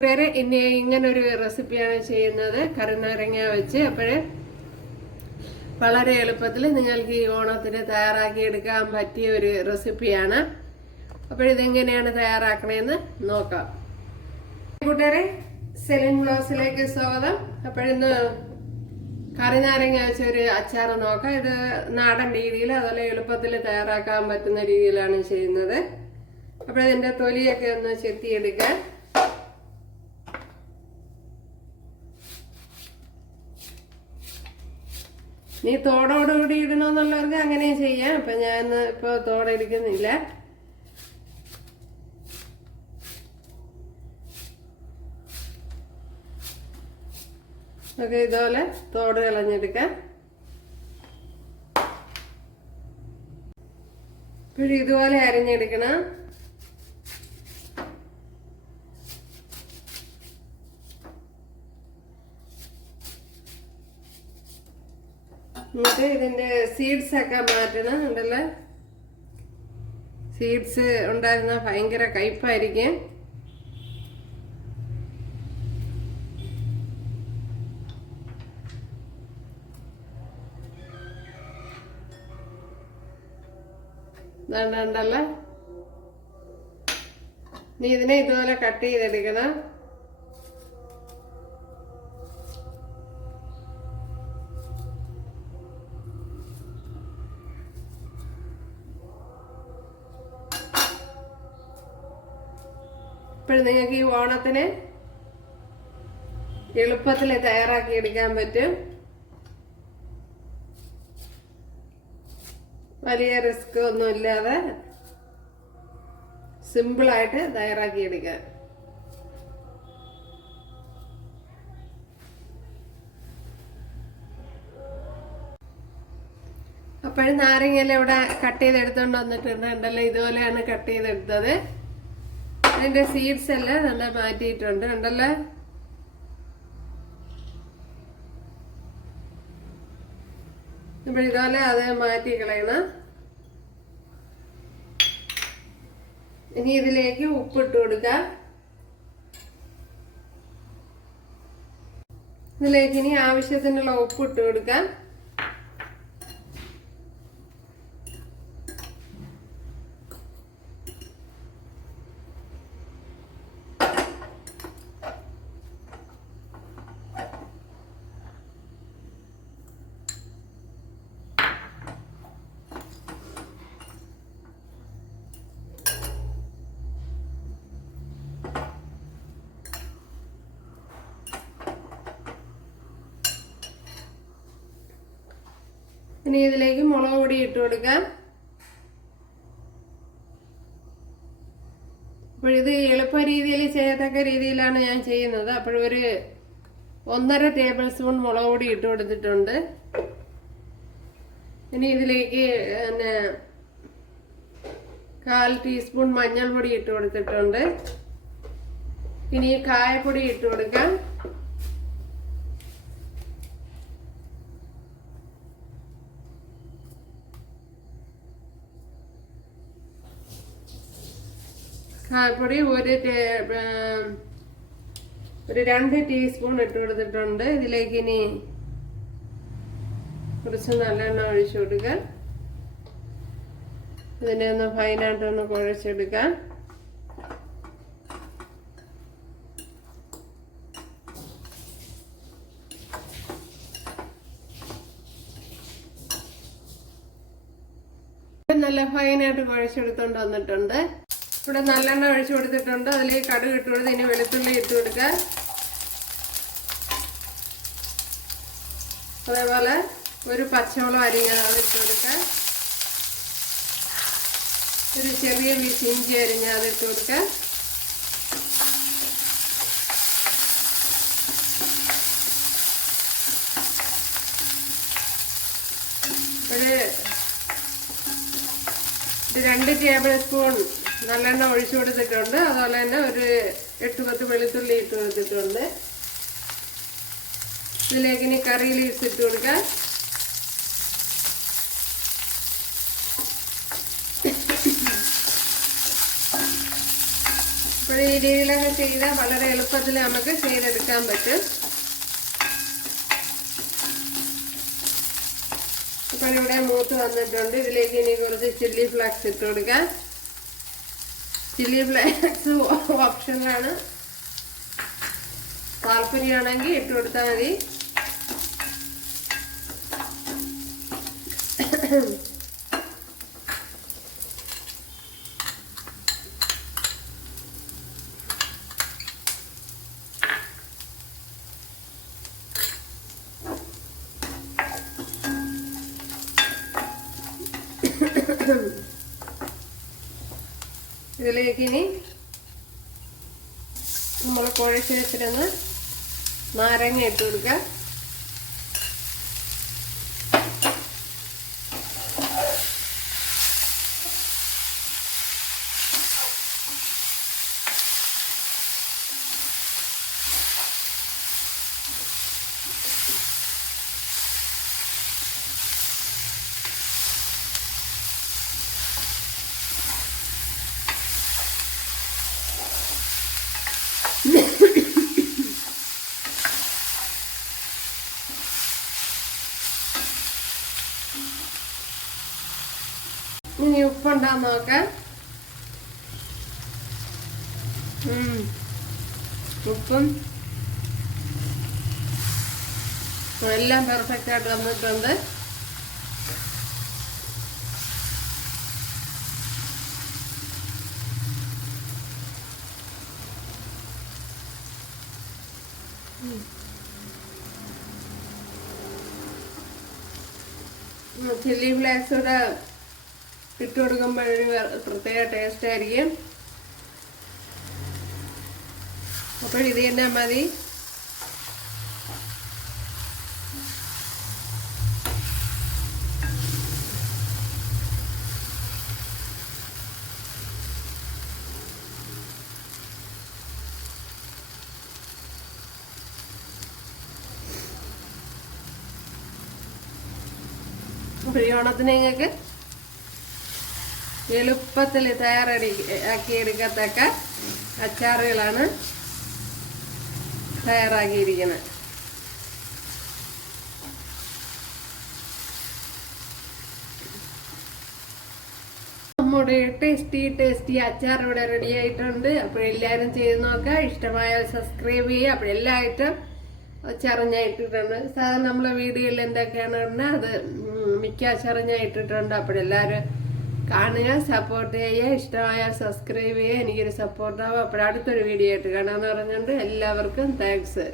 ഇനി ഇങ്ങനൊരു റെസിപ്പിയാണ് ചെയ്യുന്നത്, കറിനാരങ്ങ വെച്ച്. അപ്പോഴേ വളരെ എളുപ്പത്തിൽ നിങ്ങൾക്ക് ഈ ഓണത്തിന് തയ്യാറാക്കി എടുക്കാൻ പറ്റിയ ഒരു റെസിപ്പിയാണ്. അപ്പോഴിതെങ്ങനെയാണ് തയ്യാറാക്കണേന്ന് നോക്കാം. കൂട്ടുകാരെ, സെലിൻ ബ്ലോഗ്സിലേക്ക് സ്വാഗതം. അപ്പോഴിന്ന് കറിനാരങ്ങ വെച്ച ഒരു അച്ചാർ നോക്കാം. ഇത് നാടൻ രീതിയിൽ അതുപോലെ എളുപ്പത്തിൽ തയ്യാറാക്കാൻ പറ്റുന്ന രീതിയിലാണ് ചെയ്യുന്നത്. അപ്പോഴിതിൻ്റെ തൊലിയൊക്കെ ഒന്ന് ചെത്തിയെടുക്കാൻ. നീ തോടോടുകൂടി ഇടണമെന്നുള്ളവർക്ക് അങ്ങനെ ചെയ്യാം. അപ്പൊ ഞാൻ ഇപ്പൊ തോടെടുക്കുന്നില്ല. ഒക്കെ ഇതുപോലെ തോട് കളഞ്ഞെടുക്കാം. ഇപ്പോഴും ഇതുപോലെ അരിഞ്ഞെടുക്കണം. എന്നിട്ട് ഇതിന്റെ സീഡ്സ് ഒക്കെ മാറ്റണം. ഉണ്ടല്ലോ, സീഡ്സ് ഉണ്ടായിരുന്ന ഭയങ്കര കയ്പായിരിക്കും. ഉണ്ടല്ലോ, നീ ഇതിനെ ഇതുപോലെ കട്ട് ചെയ്തെടുക്കണം. ഇപ്പോൾ നിങ്ങൾക്ക് ഈ ഓണത്തിന് എളുപ്പത്തിൽ തയ്യാറാക്കി എടുക്കാൻ പറ്റും. വലിയ റിസ്ക് ഒന്നും ഇല്ലാതെ സിമ്പിളായിട്ട് തയ്യാറാക്കി എടുക്കാം. അപ്പോഴും നാരങ്ങയെല്ലാം ഇവിടെ കട്ട് ചെയ്തെടുത്തോണ്ട് വന്നിട്ടുണ്ട്. ഉണ്ടല്ലോ, ഇതുപോലെയാണ് കട്ട് ചെയ്തെടുത്തത്. അതിന്റെ സീഡ്സ് എല്ലാം നല്ല മാറ്റിയിട്ടുണ്ട്. ഉണ്ടല്ലോ, ഇപ്പൊ ഇതുപോലെ അത് മാറ്റി കളയണം. ഇനി ഇതിലേക്ക് ഉപ്പിട്ട് കൊടുക്കാം. ഇതിലേക്ക് ഇനി ആവശ്യത്തിനുള്ള ഉപ്പിട്ട് കൊടുക്കാം. ഇനി ഇതിലേക്ക് മുളക് പൊടി ഇട്ട് കൊടുക്കാം. അപ്പോഴിത് എളുപ്പ രീതിയിൽ ചെയ്യത്തക്ക രീതിയിലാണ് ഞാൻ ചെയ്യുന്നത്. അപ്പോഴൊരു 1.5 ടേബിൾ സ്പൂൺ മുളക് പൊടി ഇട്ട് കൊടുത്തിട്ടുണ്ട്. ഇനി ഇതിലേക്ക് 1/4 ടീസ്പൂൺ മഞ്ഞൾപ്പൊടി ഇട്ട് കൊടുത്തിട്ടുണ്ട്. ഇനി കായപ്പൊടി ഇട്ട് കൊടുക്കാം. കായപ്പൊടി ഒരു 2 ടീസ്പൂൺ ഇട്ട് കൊടുത്തിട്ടുണ്ട്. ഇതിലേക്ക് ഇനി കുറച്ച് നല്ലെണ്ണ ഒഴിച്ചു കൊടുക്കാം. ഇതിനെ ഒന്ന് ഫൈനായിട്ടൊന്ന് കുഴച്ചെടുക്കാം. നല്ല ഫൈനായിട്ട് കുഴച്ചെടുത്തോണ്ട് വന്നിട്ടുണ്ട്. ഇവിടെ നല്ലെണ്ണ ഒഴിച്ചു കൊടുത്തിട്ടുണ്ട്. അതിലേക്ക് കടുക് ഇട്ട് കൊടുത്ത് ഇനി വെളുത്തുള്ളി ഇട്ട് കൊടുക്കുക. അതേപോലെ ഒരു പച്ചമുളക് അരിഞ്ഞത് അത് ഇട്ട് കൊടുക്കുക. ഒരു ചെറിയ പീസ് ഇഞ്ചി അരിഞ്ഞ അത് ഇട്ട് കൊടുക്കുക. ഒരു 2 ടേബിൾ സ്പൂൺ നല്ലെണ്ണ ഒഴിച്ചു കൊടുത്തിട്ടുണ്ട്. അതുപോലെ തന്നെ ഒരു 8-10 വെളുത്തുള്ളി ഇട്ട് കൊടുത്തിട്ടുണ്ട്. ഇതിലേക്ക് ഇനി കറി ലീവ്സ് ഇട്ട് കൊടുക്കാം. അപ്പോൾ ഈ രീതിയിലൊക്കെ ചെയ്താൽ വളരെ എളുപ്പത്തിൽ നമുക്ക് ചെയ്തെടുക്കാൻ പറ്റും. അപ്പോൾ ഇവിടെ മൂത്ത് വന്നിട്ടുണ്ട്. ഇതിലേക്ക് ഇനി കുറച്ച് ചില്ലി ഫ്ലേക്സ് ഇട്ട് കൊടുക്കാം. ചില്ലി ഫ്ലേക്സ് ഓപ്ഷനാണ്, താല്പര്യമാണെങ്കിൽ ഇട്ട് കൊടുത്താൽ മതി. ഇതിലേക്ക് ഇനി നമ്മൾ കുഴച്ച് വെച്ചിരുന്ന നാരങ്ങ ഇട്ട് കൊടുക്കാം. ഇനി ഉപ്പുണ്ടാന്ന് നോക്കാം. ഉപ്പും എല്ലാം പെർഫെക്റ്റ് ആയിട്ട് വന്നിട്ടുണ്ട്. ചില്ലി ഫ്ലേക്സ് കൂടെ ഇട്ട് കൊടുക്കുമ്പോഴൊരു പ്രത്യേക ടേസ്റ്റ് ആയിരിക്കും. അപ്പോൾ ഇത് തന്നെ മതി. അപ്പോൾ ഈ ഓണത്തിന് നിങ്ങൾക്ക് എളുപ്പത്തിൽ തയ്യാറാക്കിയെടുക്കത്തക്ക അച്ചാറുകളാണ് തയ്യാറാക്കിയിരിക്കുന്നത്. നമ്മുടെ ടേസ്റ്റി അച്ചാർ ഇവിടെ റെഡി ആയിട്ടുണ്ട്. അപ്പോൾ എല്ലാവരും ചെയ്ത് നോക്കുക. ഇഷ്ടമായാൽ സബ്സ്ക്രൈബ് ചെയ്യുക. അപ്പോൾ എല്ലാ ഐറ്റം അച്ചാറും ഞാൻ ഇട്ടിട്ടുണ്ട്. സാധാരണ നമ്മളെ വീഡിയോയിൽ എന്തൊക്കെയാണ് പറഞ്ഞാൽ അത് മിക്ക അച്ചാറും ഞാൻ ഇട്ടിട്ടുണ്ട്. അപ്പോൾ എല്ലാവരും കാണുക, സപ്പോർട്ട് ചെയ്യുക. ഇഷ്ടമായാൽ സബ്സ്ക്രൈബ് ചെയ്യുക. എനിക്കൊരു സപ്പോർട്ടാവും. അപ്പോൾ അടുത്തൊരു വീഡിയോ ആയിട്ട് കാണാമെന്ന് പറഞ്ഞുകൊണ്ട് എല്ലാവർക്കും താങ്ക്സ്.